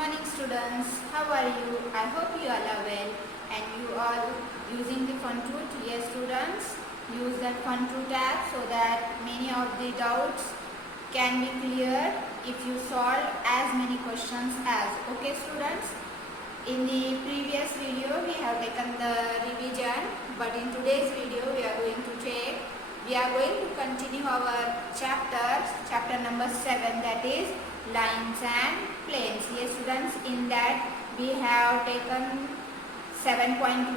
morning students, how are you? I hope you all are well and you are using the fun truth. Yes students, use that fun truth app so that many of the doubts can be cleared if you solve as many questions as. Okay students, in the previous video we have taken the revision, but in today's video we are going to continue our chapter number 7, that is lines and planes. Yes students, in that we have taken 7.1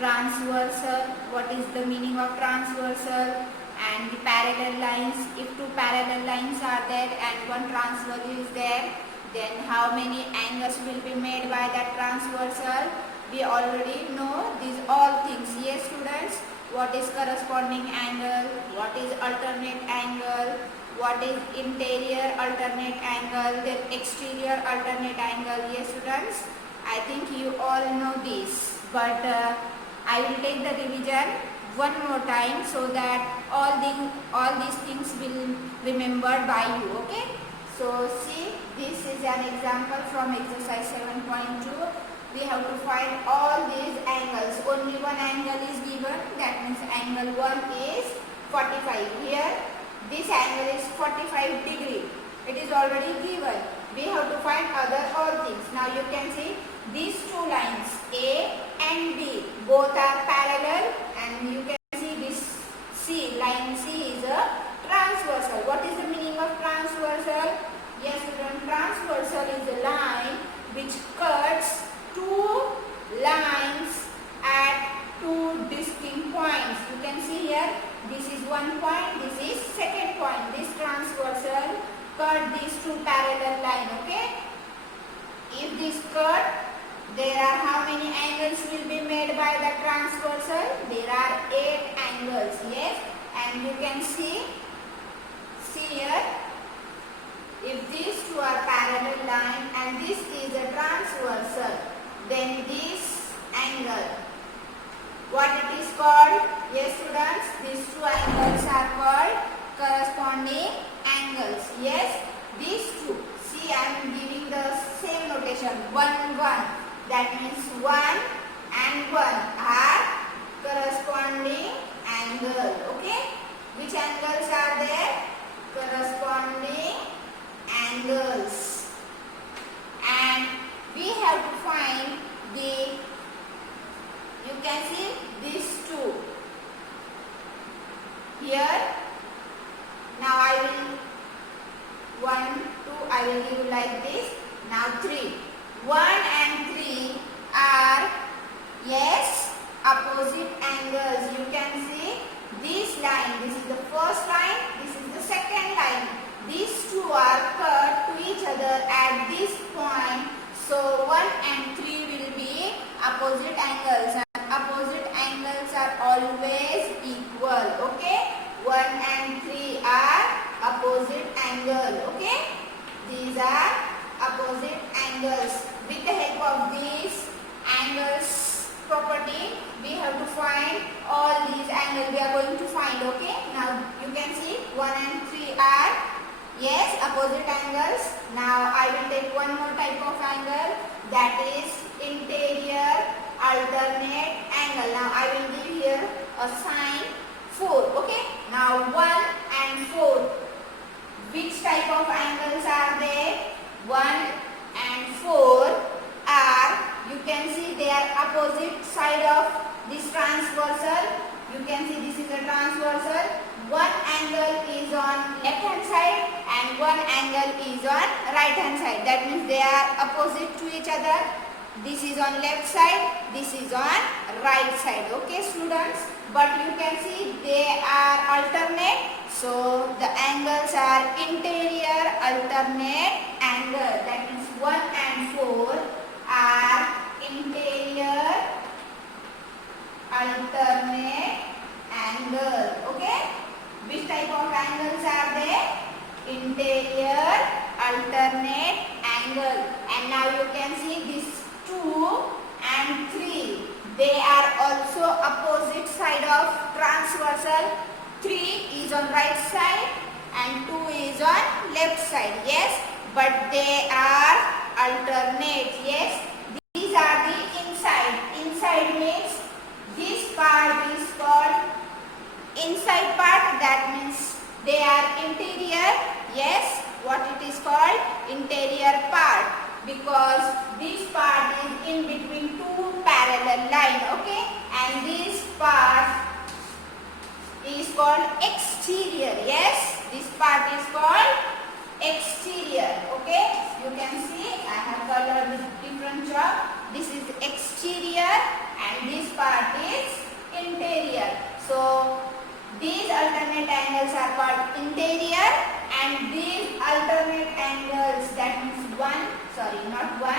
transversal, what is the meaning of transversal, and the parallel lines. If two parallel lines are there and one transversal is there, then how many angles will be made by that transversal? We already know these all things. Yes students, what is corresponding angle, what is alternate angle, what is interior alternate angle, then exterior alternate angle. Yes students, I think you all know this, but I will take the revision one more time so that all these things will remembered by you. Okay, so see, this is an example from exercise 7.2. we have to find all these angles. Only one angle is given, that means angle 1 is 45. Here this angle is 45 degree. It is already given. We have to find other all things. Now you can see these two lines A and B both are parallel, and you can see this C, line C is a transversal. What is the meaning of transversal? Yes students, transversal is a line which cuts two lines at two distinct points. You can see here, this is one point, this is second point. This transversal cut these two parallel lines. Okay, if this cut, there are how many angles will be made by the transversal? There are 8 angles. Yes, and you can see here, if these two are parallel line and this is a transversal, then this angle, what it is called? Yes students, these two angles are called corresponding angles. Yes, these two, see I am giving the same notation, 1 1, that means 1 and 1 are corresponding angle. Okay, which angles are there? Corresponding angles, and we have to find the, you can see these two here. Now I will 1 2 I will give like this. Now 3, 1 and 3 are, yes, opposite angles. You can see this line, this is the first line, this is the second line. These two are cut to each other at this point, so 1 and 3 will be opposite angles, and opposite angles are always equal. Okay, 1 and 3 are opposite angle. Okay, these are opposite angles. With the help of these angles property, we have to find all these angles. We are going to find. Okay, now you can see 1 and 3 are, yes, opposite angles. Now I will take one more type of angle, that is interior alternate angle. Now I will give here a sign 4. Okay, now 1 and 4, which type of angles are they? 1 and 4 are, you can see they are opposite side of this transversal. You can see this is a transversal. One angle is on left hand side and one angle is on right hand side. That means they are opposite to each other. This is on left side, this is on right side. Okay students, but you can see they are alternate, so the angles are interior alternate angle. That means 1 and 4 are interior alternate angle. Okay, which type of angles are they? Interior alternate angle. And now you can see this 2 and 3, they are also opposite side of transversal. 3 is on right side and 2 is on left side. Yes, but they are alternate. Yes, these are the inside. Inside means this part is called inside part. That means they are interior. Yes, what it is called? Interior part, because this part is in between two parallel line. Okay, and this part is called exterior. Yes, this part is called exterior. Okay, you can see I have colored with different chalk. This is exterior and this part is interior. So these alternate angles are called interior, and these alternate angles, that means not 1,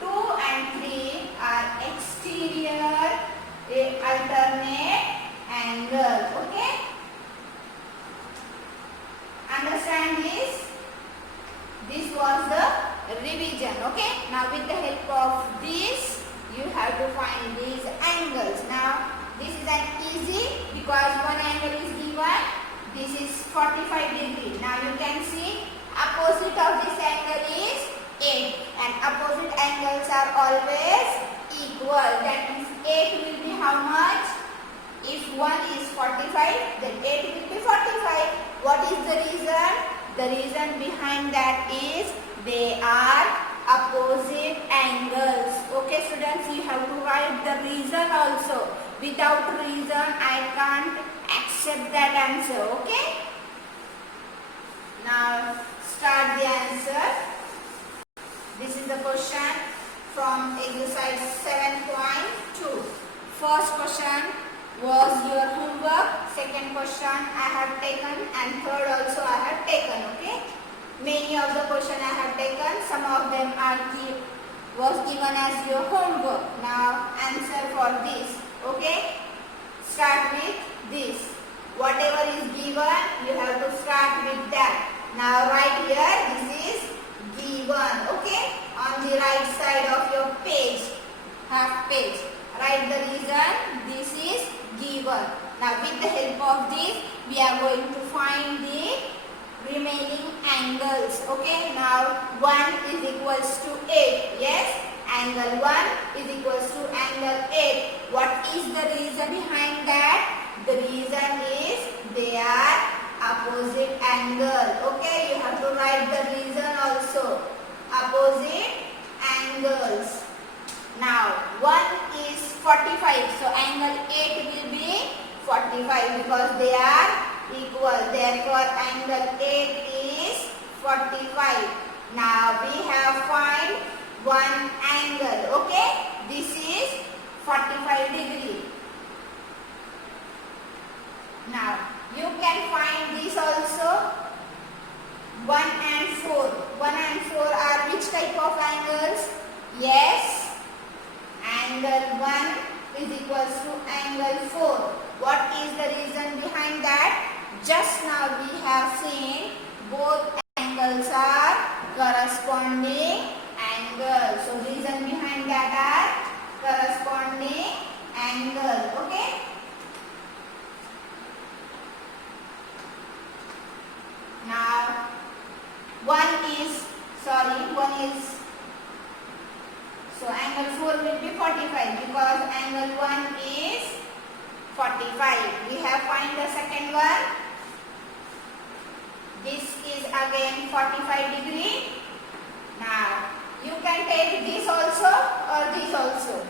2 and 3 are exterior alternate angles. Okay, understand this? This was the revision. Okay, now with the help of this you have to find these angles. Now this is an easy, because one angle is given. This is 45 degree. Now you can see opposite of this angle is 8, and opposite angles are always equal. That means 8 will be how much? If 1 is 45, then 8 will be 45. What is the reason? The reason behind that is they are opposite angles. Okay students, you have to write the reason also. Without reason, I can't accept that answer. Okay? Now start the answer. This is the question from exercise 7.2. First question was your homework. Second question I have taken, and third also I have taken. Okay? Many of the question I have taken. Some of them was given as your homework. Now answer for this. Okay? Start with this. Whatever is given, you have to start with that. Now right here, this is given. Okay? On the right side of your page, half page, write the reason. This is given. Now with the help of this, we are going to find the remaining angles. Okay? Now 1 is equals to 8. Yes? Angle 1 is equals to angle 8. What is the reason behind that? The reason is they are opposite angle. Okay, you have to write the reason also. Opposite angles. Now 1 is 45. So angle 8 will be 45 because they are equal. Therefore angle 8 is 45. Now we have find one angle. Okay, this is 45 degree. Now you can find this also. 1 and 4. 1 and 4 are which type of angles? Yes, angle 1 is equals to angle 4. What is the reason behind that? Just now we have seen both angles are corresponding angles. So reason behind that are corresponding angles. Okay? Now 1 is so angle 4 will be 45 because angle 1 is 45. We have find the second one. This is again 45 degree. Now you can take this also or this also.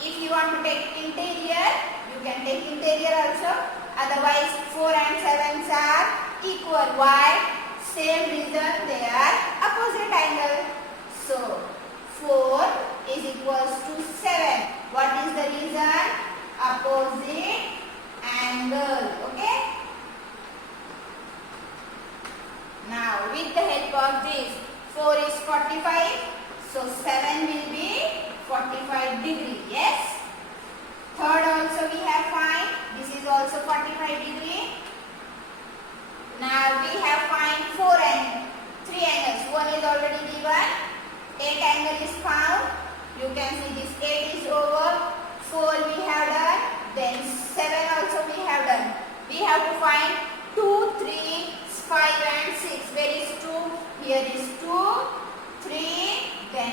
If you want to take interior, you can take interior also. Otherwise 4 and 7s are equal. Why? Same reason, they are opposite angle. So 4 is equals to 7. What is the reason? Opposite angle. Okay? Now with the help of this, 4 is 45. So 7 will be 45 degree. Yes? Third also we have find. This is also 45 degree. Now we have find 4 and 3 angles. 1 is already given. 8 angle is found. You can see this 8 is over. 4 we have done. Then 7 also we have done. We have to find 2, 3, 5 and 6. Where is 2? Here is 2, 3, then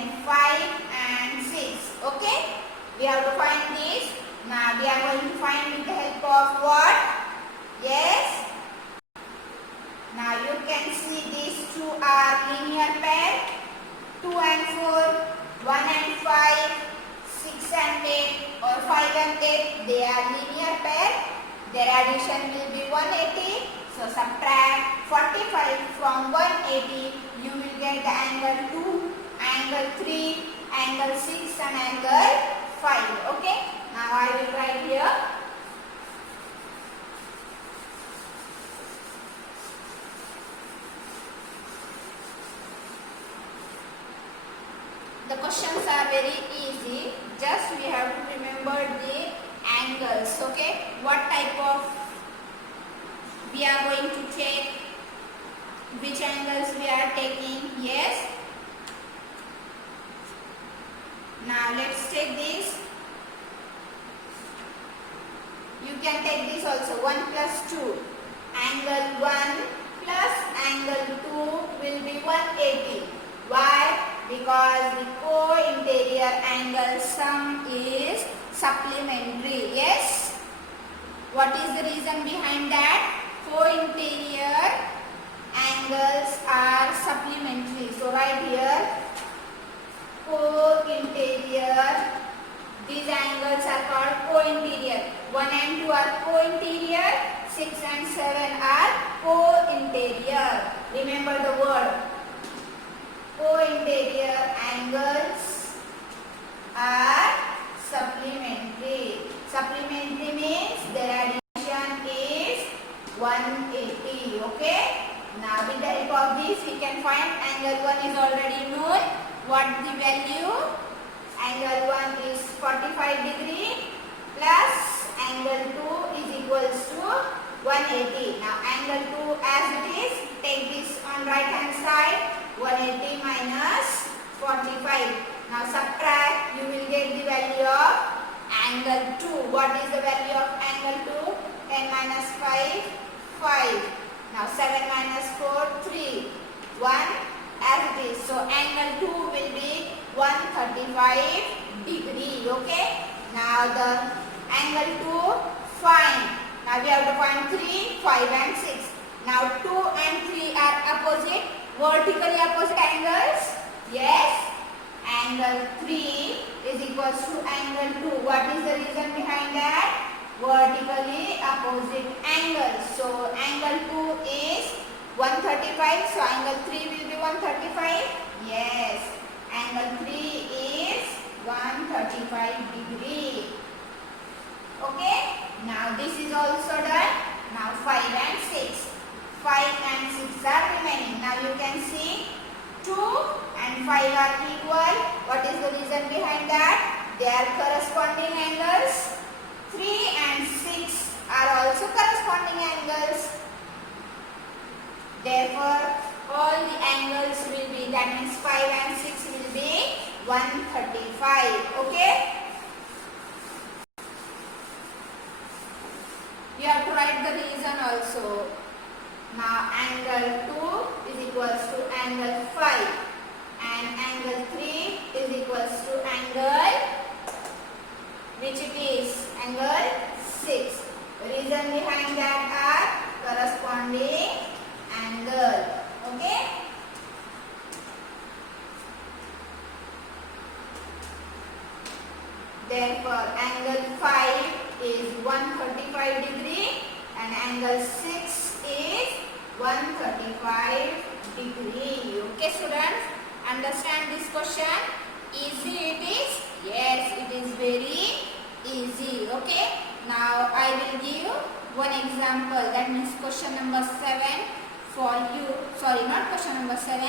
can see these two are linear pair. 2 and 4, 1 and 5, 6 and 8 or 5 and 8, they are linear pair. Their addition will be 180. So subtract 45 from 180. You will get the angle 2, angle 3, angle 6 and angle 5. Okay. Now I will write here. The questions are very easy. Just we have to remember the angles. Okay. What type of we are going to take, which angles we are taking. Yes. Now let's take this. You can take this also. 1 plus 2. Angle 1 plus angle 2 will be 180. Why? Because the co-interior angle sum is supplementary. Yes. What is the reason behind that? Co-interior angles are supplementary. So right here, co-interior, these angles are called co-interior. 1 and 2 are co-interior, 6 and 7 are co-interior. Remember the word. Co-interior angles are supplementary. Supplementary means their addition is 180. Okay. Now with the help of this we can find angle 1 is already known. What the value? Angle 1 is 45 degree plus angle 2 is equals to 180. Now angle 2 as it is, take this on right hand side. 180 minus 45. Now subtract, you will get the value of angle 2. What is the value of angle 2? 10 minus 5, 5. Now 7 minus 4, 3. 1 as it is. So angle 2 will be 135 degree. Okay. Now the angle 2 find. Now we have to find 3, 5 and 6. Now 2 and 3 are opposite. Vertically opposite angles. Yes. Angle 3 is equals to angle 2. What is the reason behind that? Vertically opposite angles. So angle 2 is 135. So angle 3 will be 135. Yes. Angle 3 is 135 degree. Okay. Now this is also done. Now 5 and 6. 5 and 6 are remaining. Now you can see 2 and 5 are equal. What is the reason behind that? They are corresponding angles. 3 and 6 are also corresponding angles. Therefore, all the angles will be, that means 5 and 6 will be 135. Okay? You have to write the reason also. Now angle 2 is equals to angle 5 and angle 3 is equals to angle, which it is angle 6. Reason behind that are corresponding angle. Okay. Therefore angle 5 is 135 degree and angle 6 is 135 degree. Okay students, understand this question? Easy it is? Yes, it is very easy. Okay. Now I will give one example, that means question number 7 for you. Sorry, not question number 7,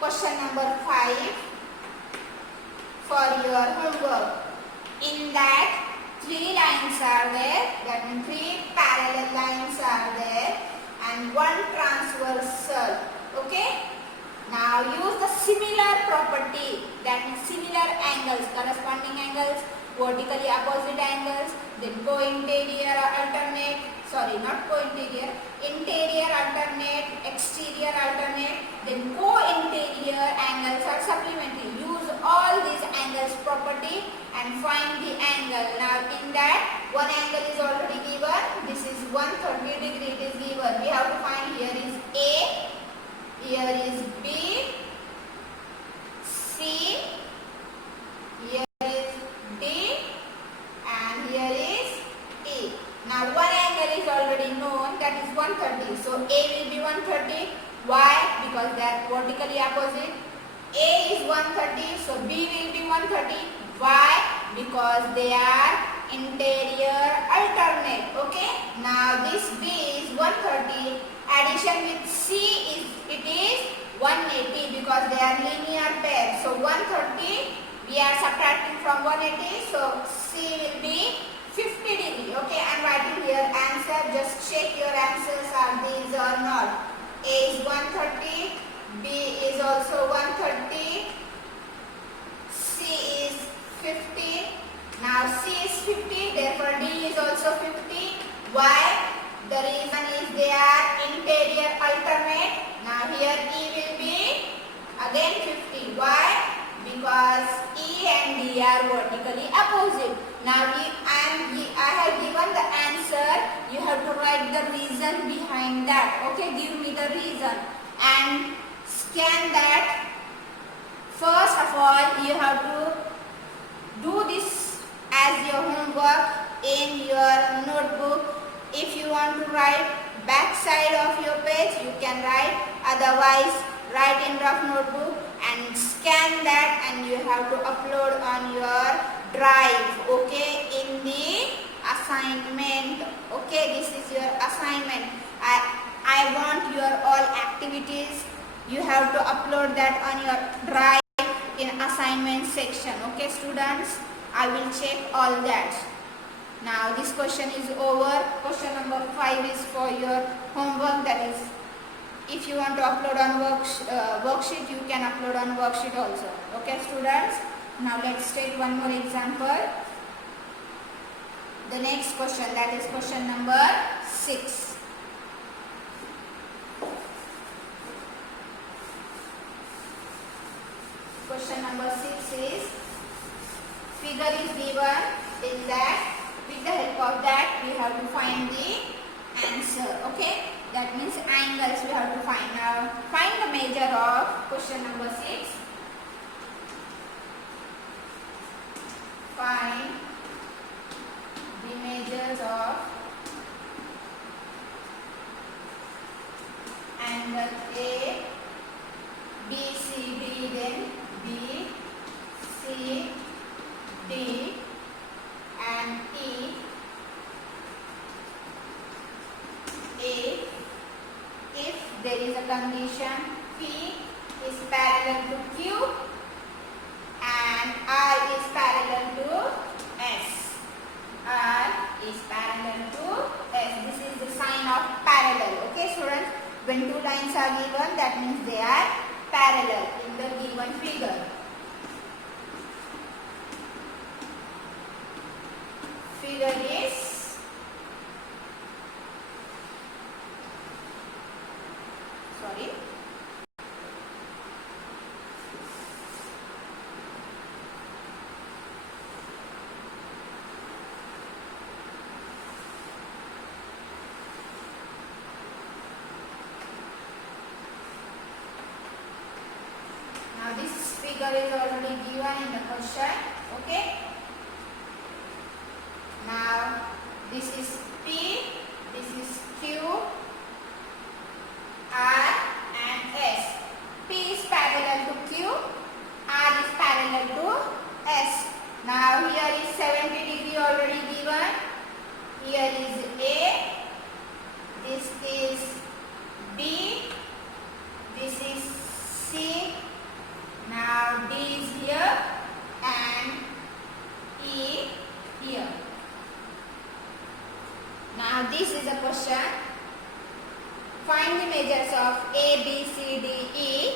question number 5 for your homework. In that 3 lines are there, that means 3 parallel lines are there and 1 transversal. Okay. Now use the similar property, that means similar angles, corresponding angles, vertically opposite angles, then co-interior alternate, sorry not co-interior, interior alternate, exterior alternate, then co-interior angles are supplementary. Use all these angles property and find the angle. Now in that, one angle is already given, this is 130 degree it is given. We have to find here is A 130. Why? Because they are vertically opposite. A is 130, so B will be 130. Why? Because they are interior alternate. Okay. Now this B is 130. Addition with C is 180 because they are linear pair. So 130 we are subtracting from 180. So C will be 50 degree. Okay. I am writing here answer. Just check your answers are these or not. A is 130. B is also 130. C is 50. Now C is 50, therefore D is also 50. Why? The reason is they are interior alternate. Now here E will be again 50. Why? Because E and D are vertically opposite. Now I have given the answer. You have to write the reason behind that. Okay, give me the reason and scan that. First of all, you have to do this as your homework in your notebook. If you want to write back side of your page, you can write. Otherwise, write in rough notebook and scan that, and you have to upload on your drive. Okay, in the assignment. Okay, this is your assignment. I want your all activities. You have to upload that on your drive in assignment section. Okay, students, I will check all that. Now this question is over. Question number 5 is for your homework. That is, if you want to upload on worksheet, you can upload on worksheet also. Okay, students. Now let's take one more example. The next question, that is question number 6. Question number 6 is, figure is given in that. With the help of that, we have to find the answer. Okay, that means angles we have to find. Now find the measure of question number 6. Find the measures of angle A, B, C, D, then B, C, D and E, A, if there is a condition P is parallel to Q and R is parallel to S. R is parallel to S. This is the sign of parallel. Okay, students, when two lines are given, that means they are parallel in the given figure. Figure is now this figure is already given in the question. Okay. Now this is P, this is Q, R and S. P is parallel to Q, R is parallel to S. Now here is 70 degree already given. Here is A, this is B, this is C. Now D is here and E here. Now this is a question. Find the measures of A, B, C, D, E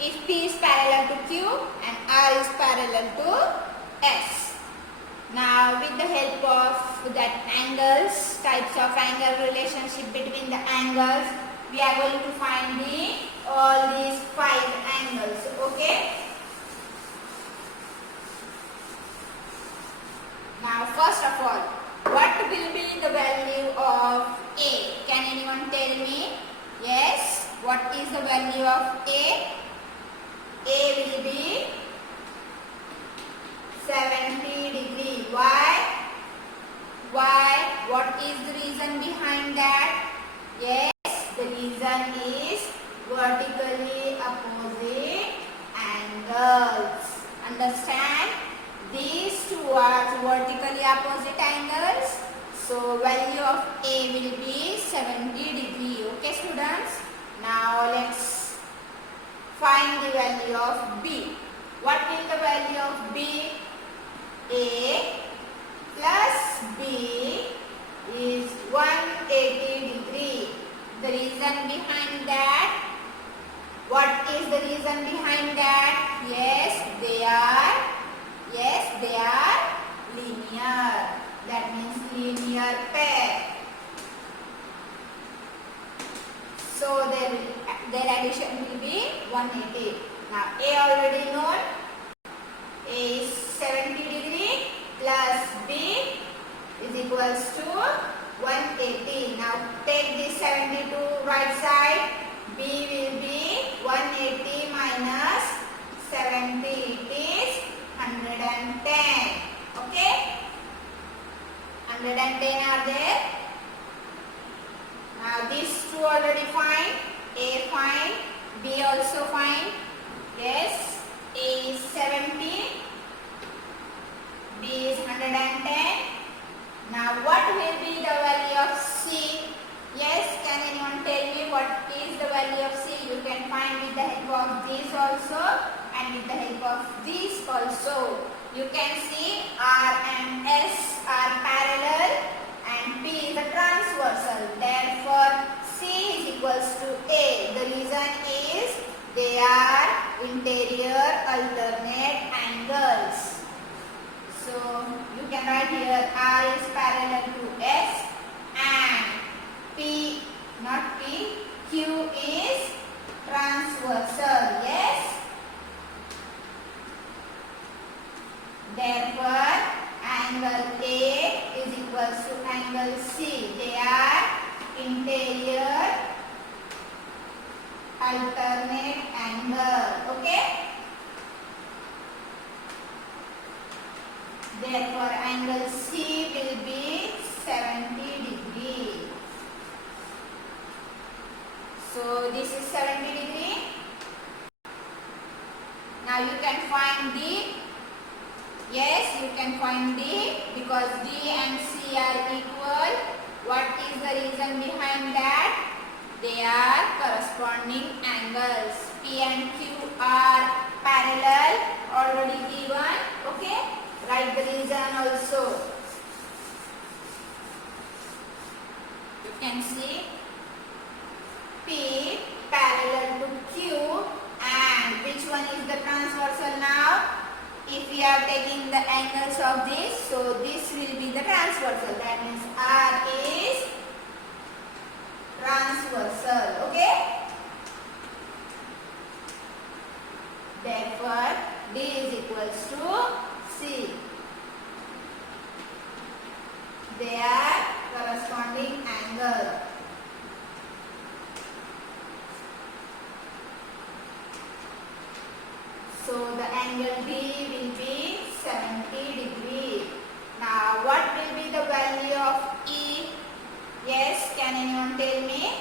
if P is parallel to Q and R is parallel to S. Now with the help of that angles, types of angle, relationship between the angles, we are going to find all these 5 angles. Okay. Now first of all, what will be the value of A? Can anyone tell me? Yes. What is the value of A? A will be 70 degree. Why? Why? What is the reason behind that? Yes, the reason is vertically opposite angles. Understand? These two are vertically opposite angles. So value of A will be 70 degree. Okay students? Now let's find the value of B. What will the value of B? A plus B is 180 degree. The reason behind that? What is the reason behind that? Yes, they are linear. That means linear pair. So their addition will be 180. Now A already known. A is 70 degree plus B is equals to 180. Now take this 70 to right side. B will be 180 minus 70. It is 110. Okay? 110 are there. Now these two already fine. A fine. B also fine. Yes. A is 70. B is 110. Now what will be the value of C? Yes, can anyone tell me what is the value of C? You can find with the help of this also and with the help of this also. You can see R and S are parallel and P is the transversal. Therefore, C is equals to A. The reason is they are interior alternate angles. So you can write here R is parallel to S and P, not P, Q is transversal. Yes. Therefore, angle A is equals to angle C. They are interior alternate angle. Okay. Therefore, angle C will be 70 degree. So, this is 70 degree. Now, you can find D. Yes, you can find D because D and C are equal. What is the reason behind that? They are corresponding angles. P and Q are parallel, already given. Okay, write the reason also. You can see P parallel to Q, and which one is the transversal now? If we are taking the angles of this, so this will be the transversal. That means R is transversal. Okay. Therefore, D is equals to C. They are corresponding angle. So the angle B will be 70 degree. Now what will be the value of E? Yes, can anyone tell me?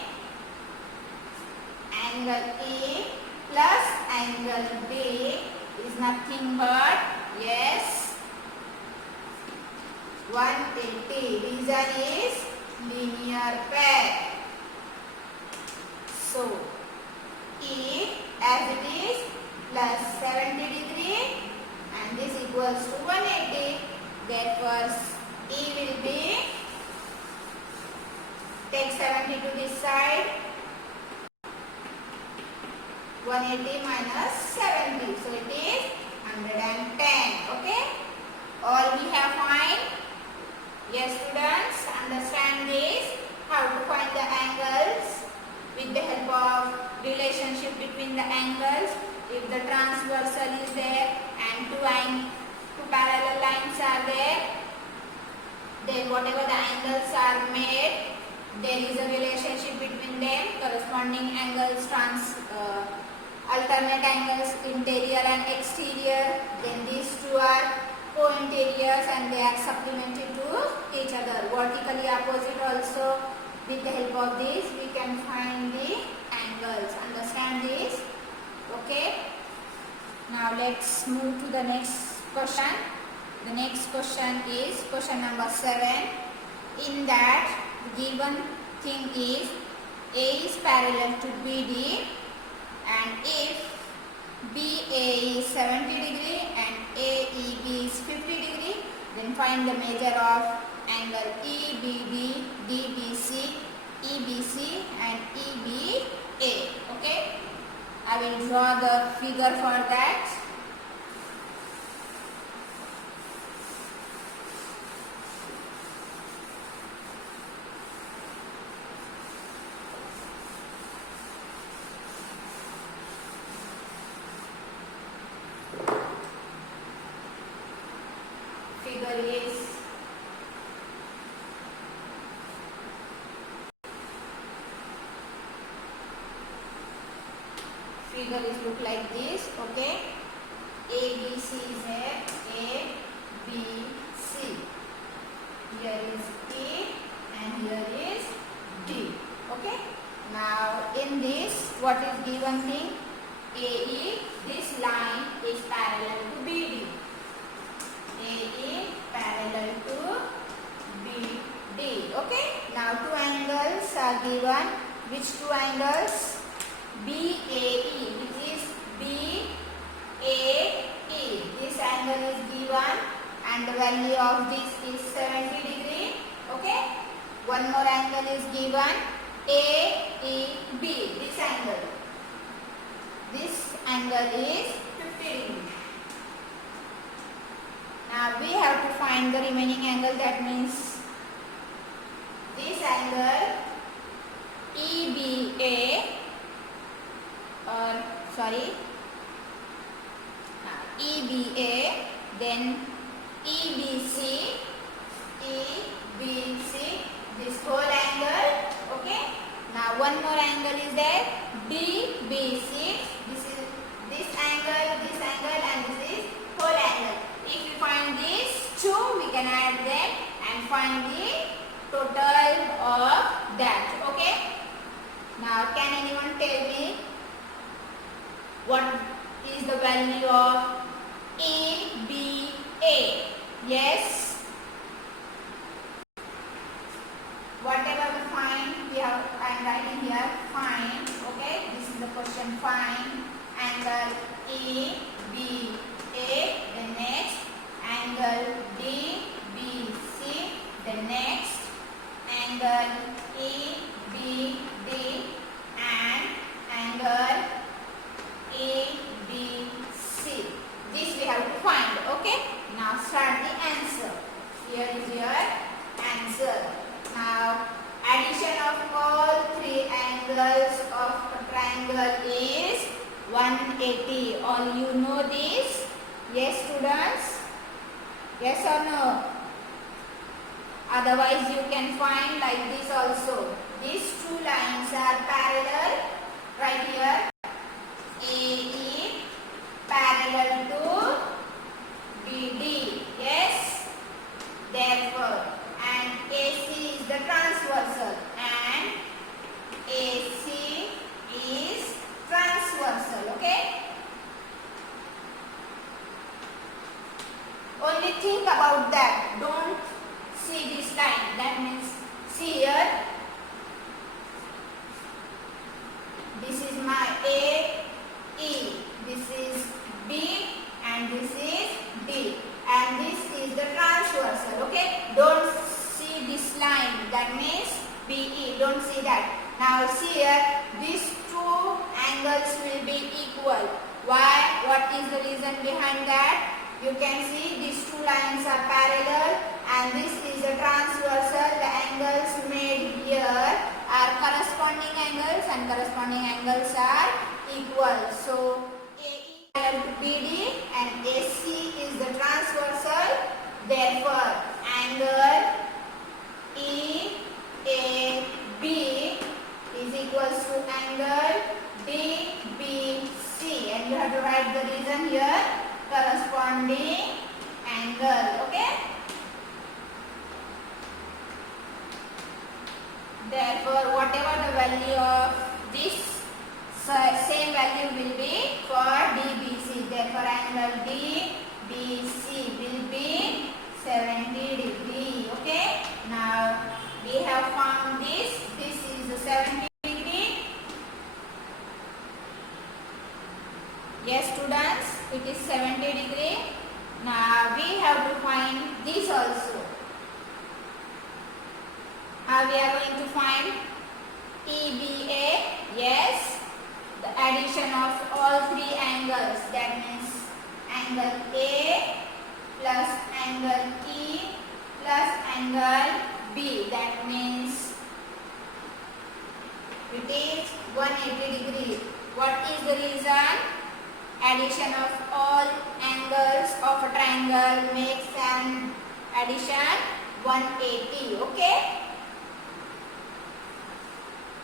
Angle E plus angle B is nothing but, yes, 180. Reason is linear pair. So E as it is plus 70 degree and this equals to 180. Therefore, E will be, take 70 to this side, 180 minus 70. So, it is 110. Okay. All we have find. Yes, students, understand this. How to find the angles with the help of relationship between the angles. If the transversal is there and two parallel lines are there, then whatever the angles are made, there is a relationship between them, corresponding angles, alternate angles, interior and exterior. Then these two are co-interiors and they are supplementary to each other. Vertically opposite also With the help of this, we can find the angles. Understand this? Okay. Now let's move to the next question. The next question is question number 7. In that, the given thing is A is parallel to BD, and if BA is 70 degree and AEB is 50 degree, then find the measure of angle EBD, DBC, EBC and EBA. Okay, I will draw the figure for that. Figure is look like this. Okay, ABC is here, A, B, C. Here is E and here is D. Okay, now in this, what is given thing? AE, this line is parallel to BD. AE parallel to BD. Okay, now two angles are given. Which two angles? BAE, which is BAE. This angle is given and the value of this is 70 degree. Okay, one more angle is given, AEB. This angle is 50 degree. Now we have to find the remaining angle. That means this angle EBA, EBA, then EBC, this whole angle. Okay, now one more angle is there, DBC. This angle and this is whole angle. If we find these two, we can add them and find the total of that. Okay, now can anyone tell me what is the value of EBA? Yes. Whatever we find, I am writing here, find. Okay, this is the question, find angle EBA. The next angle DBC. The next angle EBD and angle ABC. This we have to find. Okay, now start the answer. Here is your answer. Now addition of all three angles of a triangle is 180. All you know this? Yes, students? Yes or no? Otherwise you can find like this also. These two lines are parallel. Right here, AE parallel to BD. Yes, therefore, and AC is the transversal and AC is transversal. Okay, only think about that. Don't see this line. That means, see here, this is my AE, this is B and this is D, and this is the transversal. Okay, don't see this line. That means BE. Don't see that. Now see here, these two angles will be equal. Why? What is the reason behind that? You can see these two lines are parallel and this is a transversal. The angles made here are corresponding angles and corresponding angles are equal. So AE parallel to BD and AC is the transversal. Therefore, angle EAB is equals to angle DBC, and you have to write the reason here, corresponding angle. Okay, therefore value of this same value will be for DBC. Therefore, angle DBC will be 70 degree. Okay. Now we have found this. This is the 70 degree. Yes, students, it is 70 degree. Now we have to find this also. How we are going to find EBA? Yes, the addition of all three angles. That means angle A plus angle E plus angle B. That means it is 180 degree. What is the reason? Addition of all angles of a triangle makes an addition 180. Okay.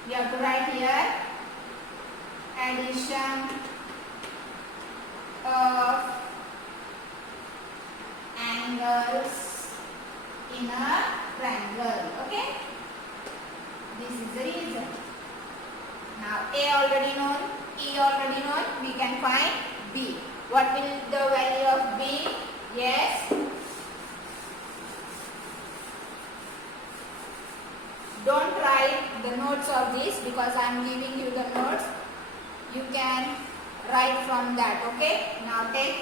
We have to write here addition of angles in a triangle. Okay. This is the reason. Now A already known, E already known, we can find B. What will the value of B? Yes. Don't write the notes of this because I am giving you the notes. You can write from that. Okay. Now take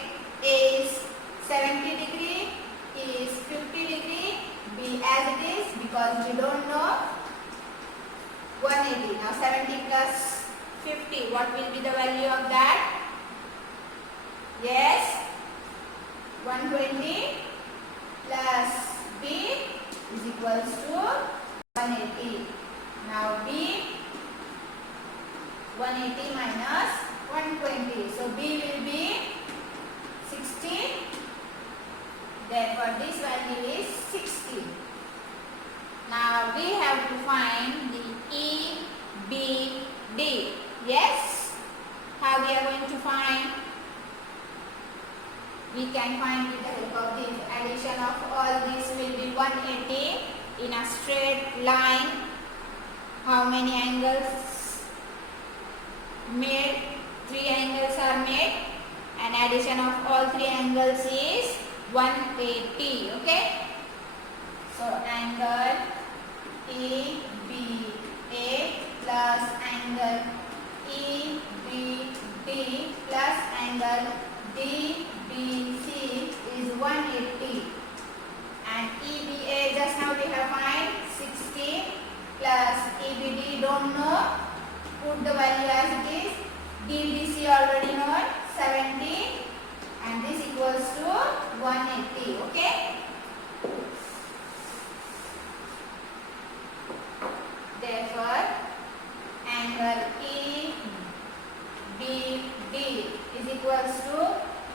A is 70 degree, E is 50 degree, B as it is because we don't know 180. Now 70 plus 50. What will be the value of that? Yes. 120 plus B is equals to 180. Now B 180 minus 120. So B will be 60. Therefore this value is 60. Now we have to find the E, B, D. Yes? How we are going to find? We can find with the help of this. Addition of all this will be 180 in a straight line. How many angles made? 3 angles are made, and addition of all 3 angles is 180. Okay. So angle EBA plus angle EBD plus angle DBC is 180. And EBA just now we have find 60 plus EBD don't know. Put the value as it is. DBC already known 70 and this equals to 180. Okay. Therefore angle EBD is equals to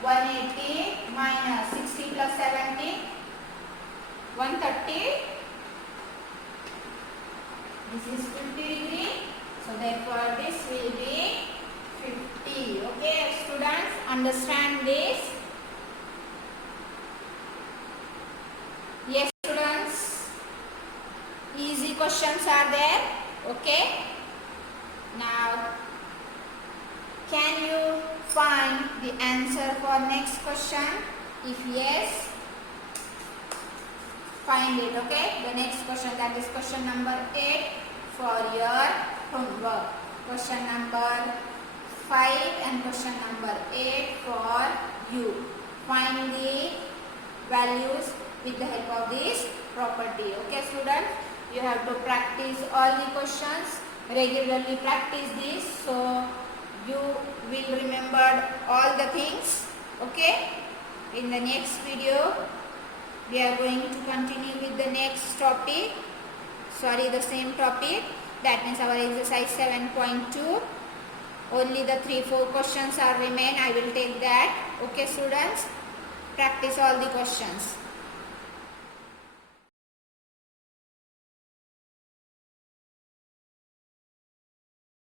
180 minus 60 plus 70 130. This is 50 degree. So therefore this will be 50. Okay, students, understand this? Yes, students. Easy questions are there. Okay. Now, can you find the answer for next question? If yes, find it. Okay. The next question, that is question number 8 for your homework. Question number 5 and question number 8 for you. Find the values with the help of this property. Okay, students, you have to practice all the questions, regularly practice this, so you will remember all the things. Okay, in the next video we are going to continue with the next topic, the same topic, that means our exercise 7.2. only the 3-4 questions are remain. I will take that. Okay, students, practice all the questions.